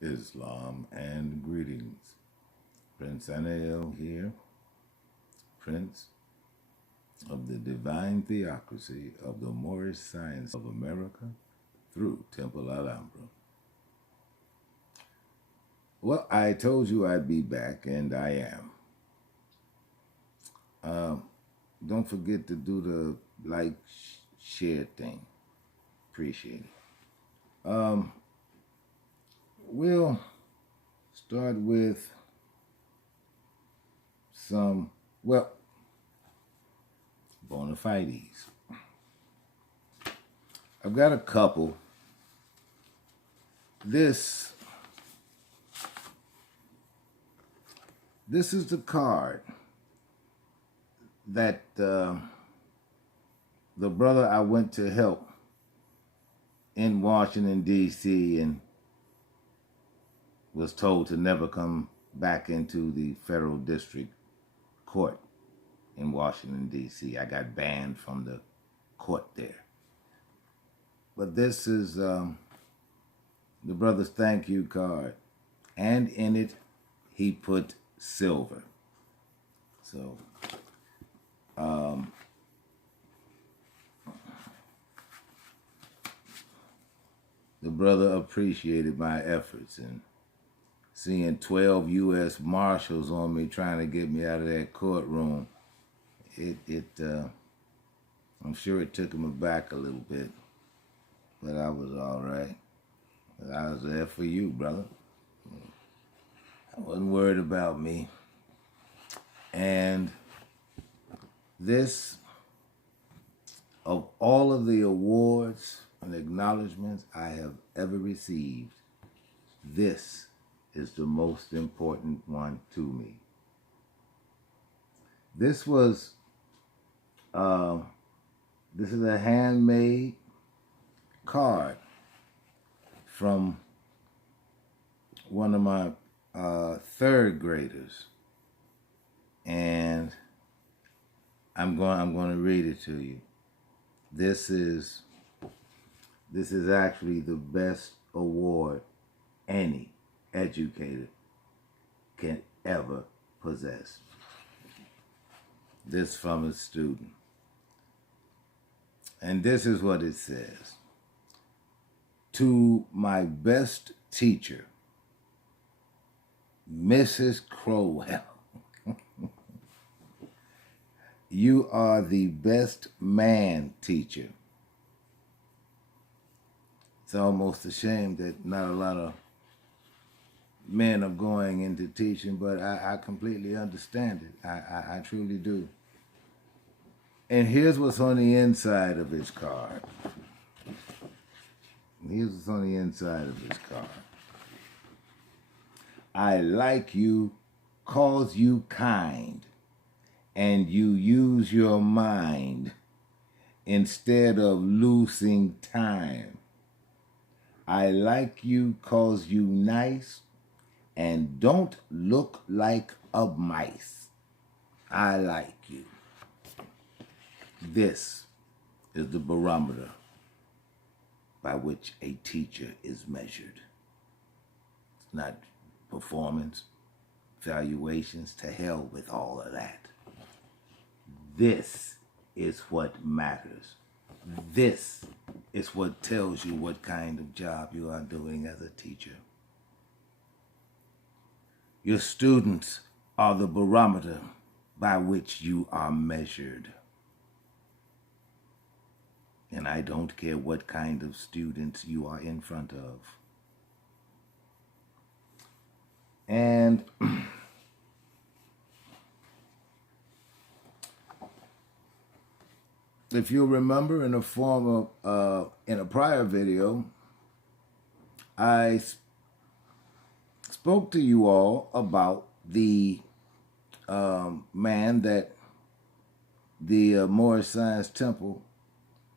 Islam and greetings. Princeanaelbey here, Prince of the Divine Theocracy of the Moorish Science of America through Temple Alhambra. Well, I told you I'd be back, and I am. Don't forget to do the like, share thing. Appreciate it. We'll start with some, Bonafides. I've got a couple. This is the card that the brother I went to help in Washington, D.C. and was told to never come back into the federal district court in Washington, D.C. I got banned from the court there. But this is the brother's thank you card. And in it, he put silver. So, the brother appreciated my efforts, and seeing 12 U.S. Marshals on me trying to get me out of that courtroom, I'm sure it took him aback a little bit, but I was all right. I was there for you, brother. I wasn't worried about me. And this, of all of the awards and acknowledgments I have ever received, this is the most important one to me. This was, this is a handmade card from one of my third graders, and I'm going to read it to you. This is actually the best award any educator can ever possess. This from a student. And this is what it says. To my best teacher, Mrs. Crowell, you are the best man teacher. It's almost a shame that not a lot of men are going into teaching, but I completely understand it. I truly do. And here's what's on the inside of his card. Here's what's on the inside of his card. I like you 'cause you kind, and you use your mind instead of losing time. I like you 'cause you nice and don't look like a mice. I like you. This is the barometer by which a teacher is measured. It's not performance, valuations, to hell with all of that. This is what matters. This is what tells you what kind of job you are doing as a teacher. Your students are the barometer by which you are measured. And I don't care what kind of students you are in front of. And if you remember, in a prior video, I spoke to you all about the man that the Moorish Science Temple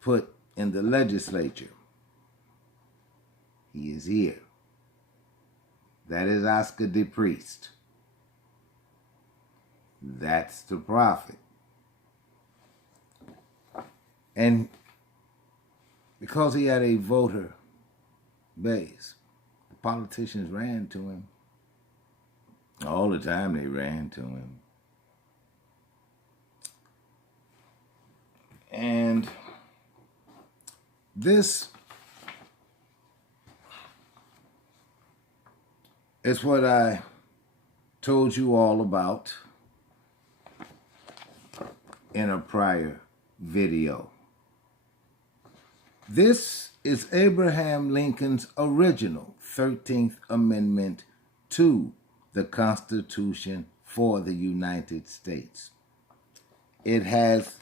put in the legislature. He is here. That is Oscar the Priest. That's the prophet. And because he had a voter base, politicians ran to him. All the time they ran to him. And this is what I told you all about in a prior video. This is Abraham Lincoln's original 13th Amendment to the Constitution for the United States. It has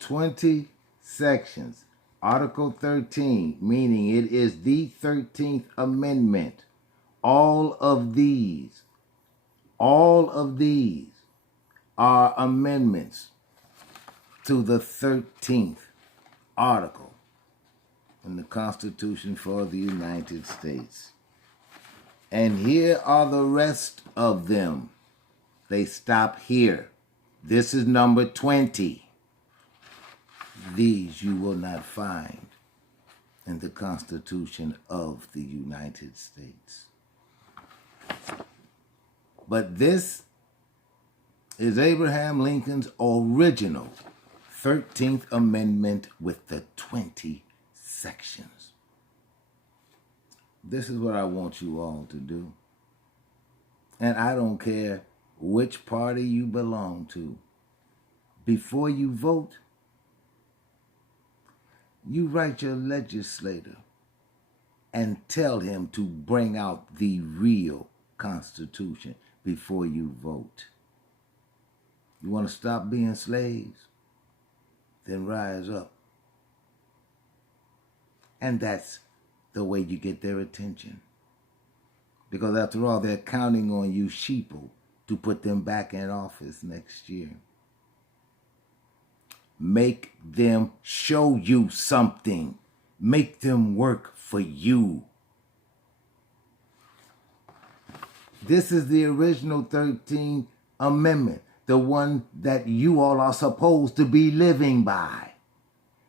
20 sections. Article 13, meaning it is the 13th Amendment. All of these are amendments to the 13th article in the Constitution for the United States. And here are the rest of them. They stop here. This is number 20. These you will not find in the Constitution of the United States. But this is Abraham Lincoln's original 13th Amendment with the 20 sections. This is what I want you all to do. And I don't care which party you belong to. Before you vote, you write your legislator and tell him to bring out the real Constitution before you vote. You want to stop being slaves? Then rise up. And that's the way you get their attention. Because after all, they're counting on you sheeple to put them back in office next year. Make them show you something. Make them work for you. This is the original 13th Amendment, the one that you all are supposed to be living by.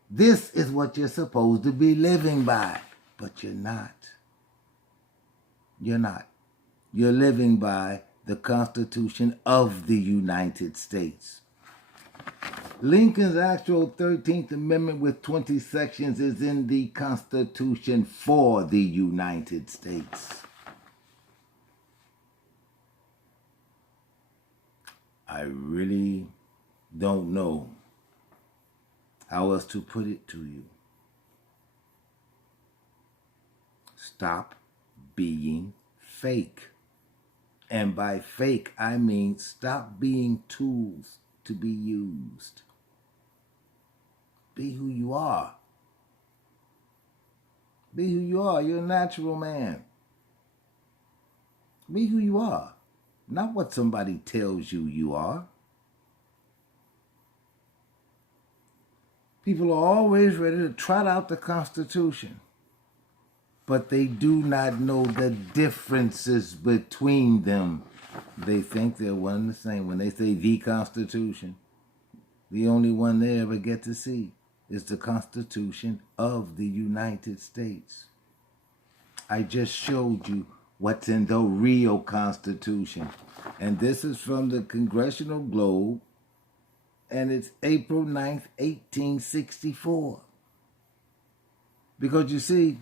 This is what you're supposed to be living by, but you're not. You're not. You're living by the Constitution of the United States. Lincoln's actual 13th Amendment with 20 sections is in the Constitution for the United States. I really don't know how else to put it to you. Stop being fake. And by fake, I mean stop being tools to be used. Be who you are. Be who you are. You're a natural man. Be who you are. Not what somebody tells you you are. People are always ready to trot out the Constitution, but they do not know the differences between them. They think they're one and the same. When they say the Constitution, the only one they ever get to see is the Constitution of the United States. I just showed you what's in the real Constitution. And this is from the Congressional Globe, and it's April 9th, 1864. Because you see,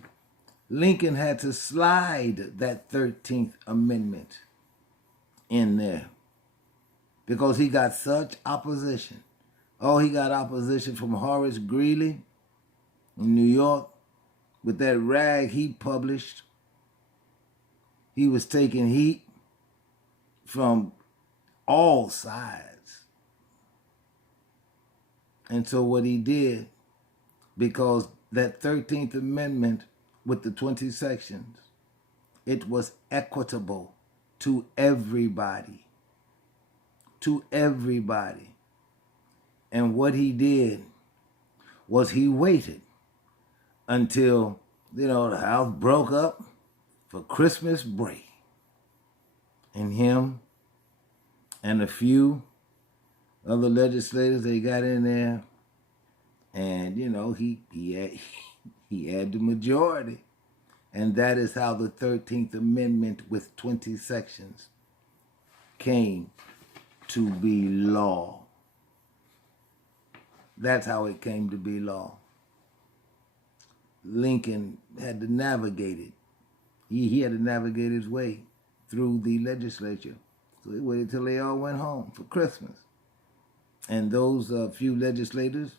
Lincoln had to slide that 13th Amendment in there because he got such opposition. Oh, he got opposition from Horace Greeley in New York with that rag he published. He was taking heat from all sides. And so what he did, because that 13th Amendment with the 20 sections, it was equitable to everybody. To everybody. And what he did was he waited until, the house broke up for Christmas break. And him and a few other legislators, they got in there, and he had the majority. And that is how the 13th Amendment with 20 sections came to be law. That's how it came to be law. Lincoln had to navigate it. He had to navigate his way through the legislature. So he waited till they all went home for Christmas. And those few legislators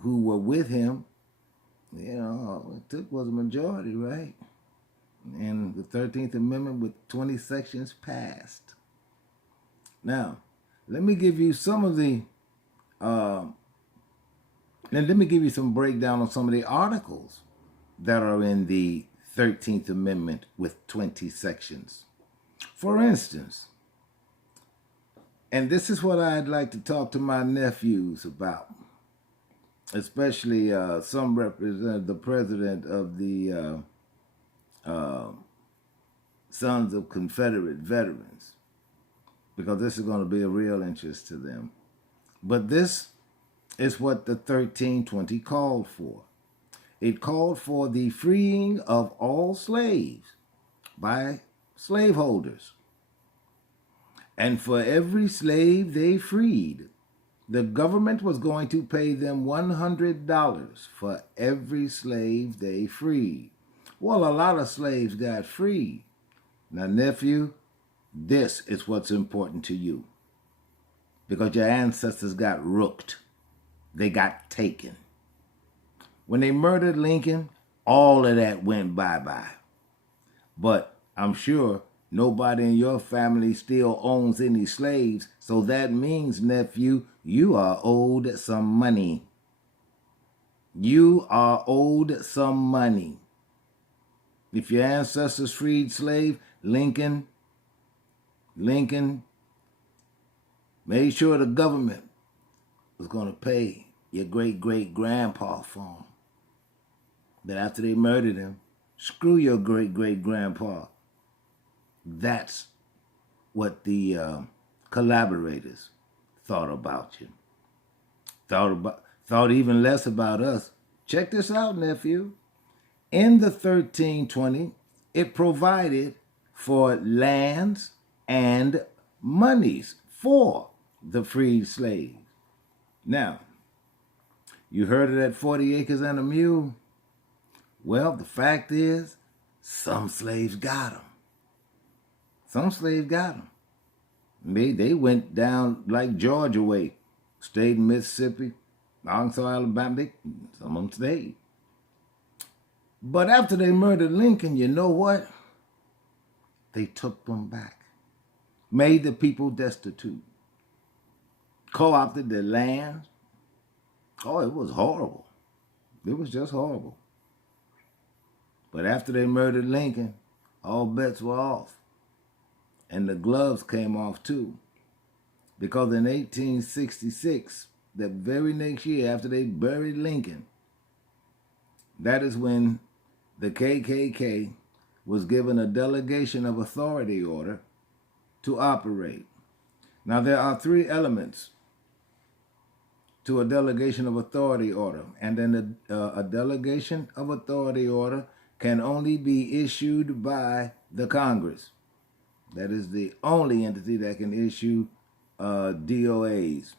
who were with him, all it took was a majority, right? And the 13th Amendment with 20 sections passed. Now, let me give you some of the, let me give you some breakdown on some of the articles that are in the 13th Amendment with 20 sections. For instance, and this is what I'd like to talk to my nephews about, especially some represent the president of the Sons of Confederate Veterans, because this is going to be of real interest to them. But this is what the 1320 called for. It called for the freeing of all slaves by slaveholders. And for every slave they freed, the government was going to pay them $100 for every slave they freed. Well, a lot of slaves got freed. Now, nephew, this is what's important to you, because your ancestors got rooked. They got taken. When they murdered Lincoln, all of that went bye-bye. But I'm sure nobody in your family still owns any slaves, so that means, nephew, you are owed some money. You are owed some money. If your ancestors freed slaves, Lincoln made sure the government was going to pay your great-great-grandpa for him. But after they murdered him, screw your great-great-grandpa. That's what the collaborators thought about you. Thought even less about us. Check this out, nephew. In the 1320, it provided for lands and monies for the freed slaves. Now, you heard of that 40 acres and a mule? Well, the fact is, some slaves got them. Some slaves got them. They went down like Georgia way, stayed in Mississippi, Arkansas, Alabama. Some of them stayed. But after they murdered Lincoln, you know what? They took them back, made the people destitute, co-opted their land. Oh, it was horrible. It was just horrible. But after they murdered Lincoln, all bets were off. And the gloves came off too. Because in 1866, the very next year after they buried Lincoln, that is when the KKK was given a delegation of authority order to operate. Now, there are three elements to a delegation of authority order. And then a delegation of authority order can only be issued by the Congress. That is the only entity that can issue DOAs.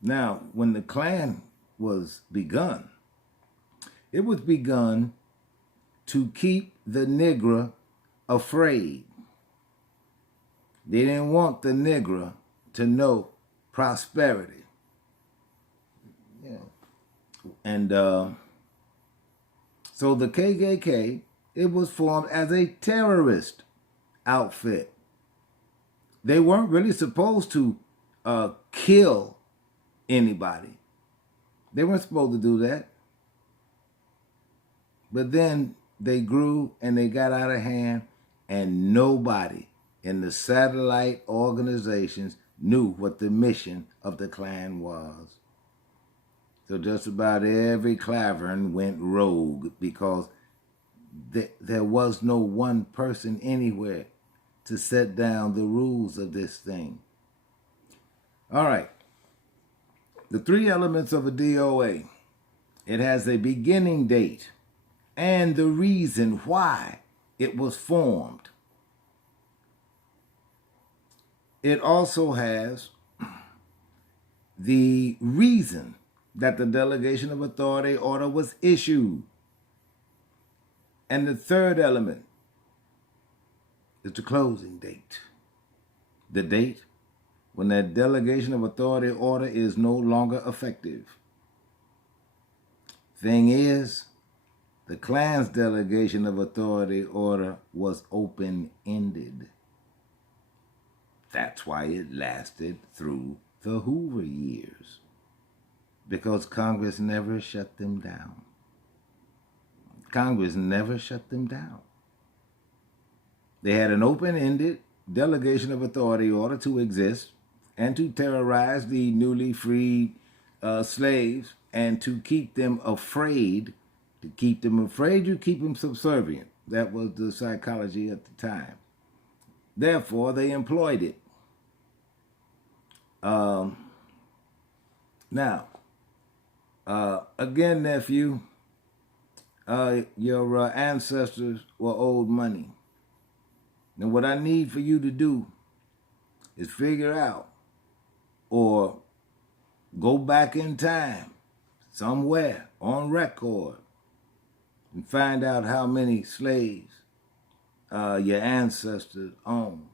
Now, when the Klan was begun, it was begun to keep the Negro afraid. They didn't want the Negro to know prosperity. And so the KKK, it was formed as a terrorist outfit. They weren't really supposed to kill anybody. They weren't supposed to do that. But then they grew and they got out of hand, and nobody in the satellite organizations knew what the mission of the Klan was. So just about every Clavern went rogue because there was no one person anywhere to set down the rules of this thing. All right. The three elements of a DOA. It has a beginning date. and the reason why it was formed. It also has the reason that the delegation of authority order was issued. And the third element is the closing date. The date when that delegation of authority order is no longer effective. Thing is, the Klan's delegation of authority order was open-ended. That's why it lasted through the Hoover years, because Congress never shut them down. Congress never shut them down. They had an open-ended delegation of authority order to exist and to terrorize the newly freed slaves and to keep them afraid. To keep them afraid, you keep them subservient. That was the psychology at the time. Therefore, they employed it. Now, again, nephew, your ancestors were owed money. And what I need for you to do is figure out or go back in time somewhere on record and find out how many slaves your ancestors owned,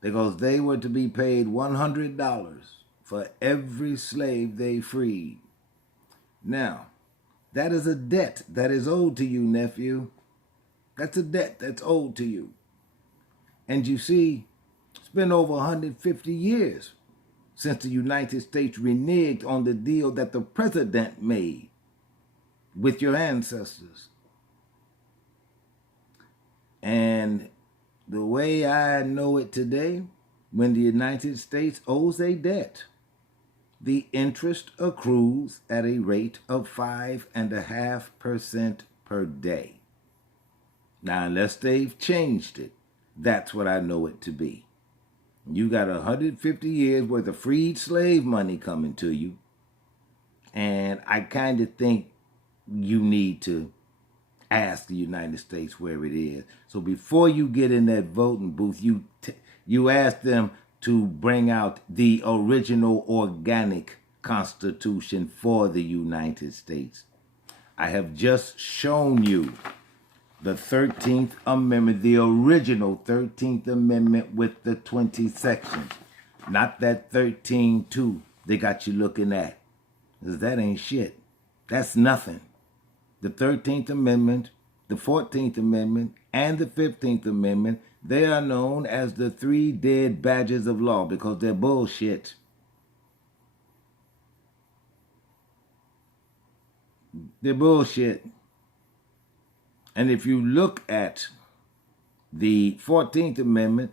because they were to be paid $100 for every slave they freed. Now, that is a debt that is owed to you, nephew. That's a debt that's owed to you. And you see, it's been over 150 years since the United States reneged on the deal that the president made with your ancestors. And the way I know it today, when the United States owes a debt, the interest accrues at a rate of 5.5% per day. Now, unless they've changed it, that's what I know it to be. You got 150 years worth of freed slave money coming to you, and I kind of think you need to ask the United States where it is. So before you get in that voting booth, you ask them to bring out the original organic Constitution for the United States. I have just shown you the 13th Amendment, the original 13th Amendment with the 20 sections. Not that 13.2 they got you looking at. Because that ain't shit. That's nothing. The 13th Amendment, the 14th Amendment, and the 15th Amendment, they are known as the 3 dead badges of law because they're bullshit. They're bullshit. And if you look at the 14th Amendment,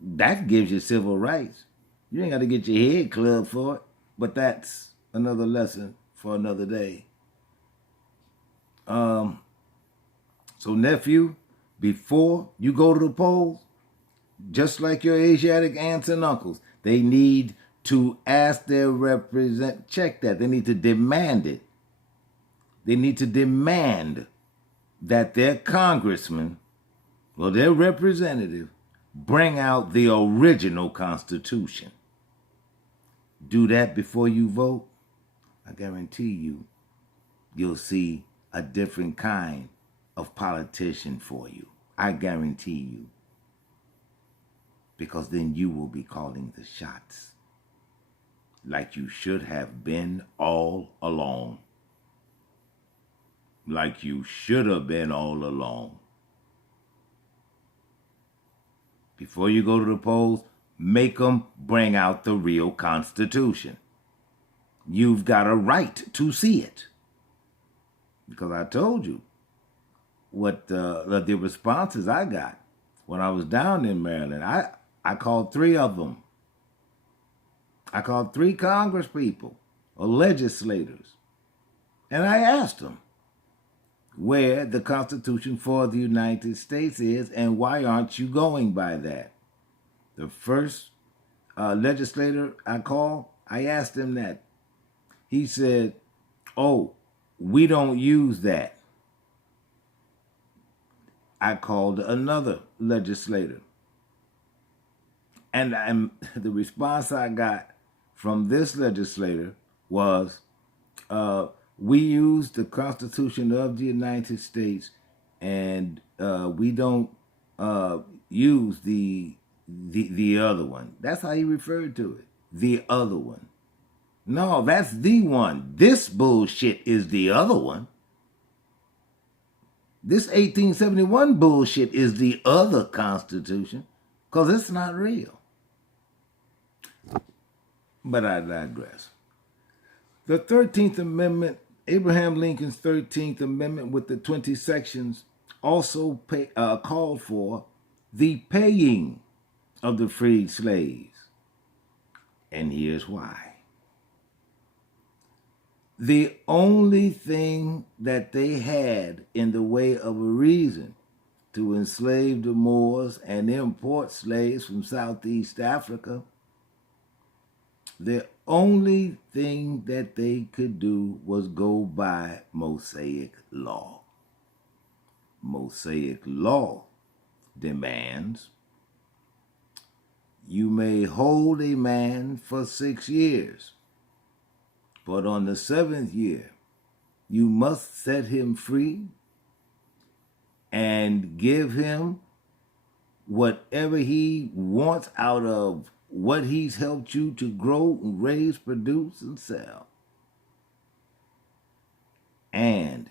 that gives you civil rights. You ain't got to get your head clubbed for it, but that's another lesson for another day. So nephew, before you go to the polls, just like your Asiatic aunts and uncles, they need to ask their check that. They need to demand it. They need to demand that their congressman or their representative bring out the original Constitution. Do that before you vote. I guarantee you'll see a different kind of politician for you. I guarantee you. Because then you will be calling the shots like you should have been all along. Like you should have been all along. Before you go to the polls, make them bring out the real Constitution. You've got a right to see it. Because I told you what the responses I got when I was down in Maryland. I called 3 of them. I called 3 Congress people or legislators. And I asked them where the Constitution for the United States is and why aren't you going by that. The first legislator I called, I asked him that. He said, oh, we don't use that. I called another legislator. And the response I got from this legislator was, we use the Constitution of the United States, and we don't use the other one. That's how he referred to it. The other one. No, that's the one. This bullshit is the other one. This 1871 bullshit is the other Constitution, because it's not real. But I digress. The 13th Amendment, Abraham Lincoln's 13th Amendment with the 20 sections, also called for the paying of the freed slaves. And here's why. The only thing that they had in the way of a reason to enslave the Moors and import slaves from Southeast Africa, the only thing that they could do was go by Mosaic law. Mosaic law demands you may hold a man for 6 years, but on the 7th year, you must set him free and give him whatever he wants out of what he's helped you to grow and raise, produce, and sell. And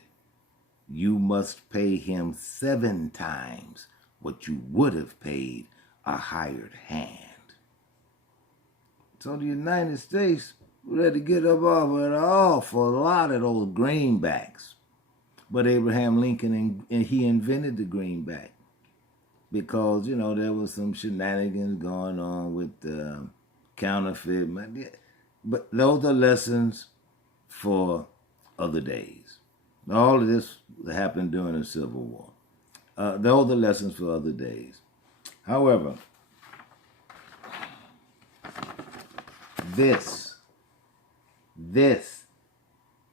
you must pay him 7 times what you would have paid a hired hand. So the United States had to get up off an awful lot of those greenbacks. But Abraham Lincoln, and he invented the greenback because, there was some shenanigans going on with counterfeit. But those are lessons for other days. All of this happened during the Civil War. Those are lessons for other days. However, this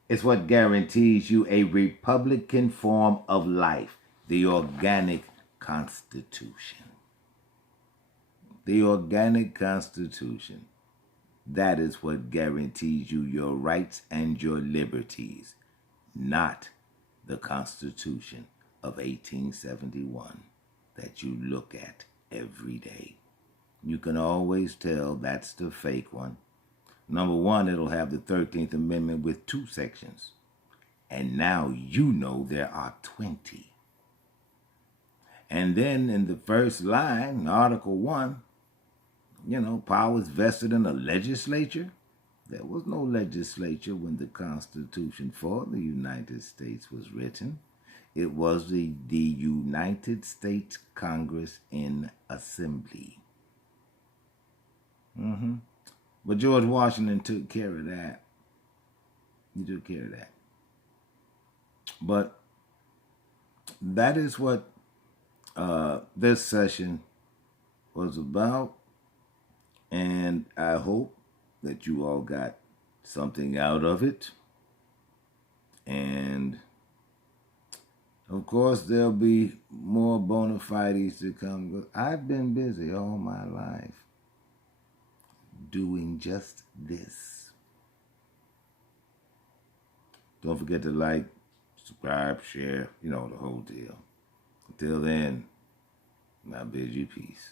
is what guarantees you a Republican form of life, the organic Constitution. The organic Constitution, that is what guarantees you your rights and your liberties, not the Constitution of 1871 that you look at every day. You can always tell that's the fake one. Number one, it'll have the 13th Amendment with 2 sections. And now you know there are 20. And then in the first line, Article 1, powers vested in the legislature. There was no legislature when the Constitution for the United States was written. It was the United States Congress in Assembly. But George Washington took care of that. He took care of that. But that is what this session was about. And I hope that you all got something out of it. And of course, there'll be more Bonafides to come. I've been busy all my life doing just this. Don't forget to like, subscribe, share, the whole deal. Until then, I bid you peace.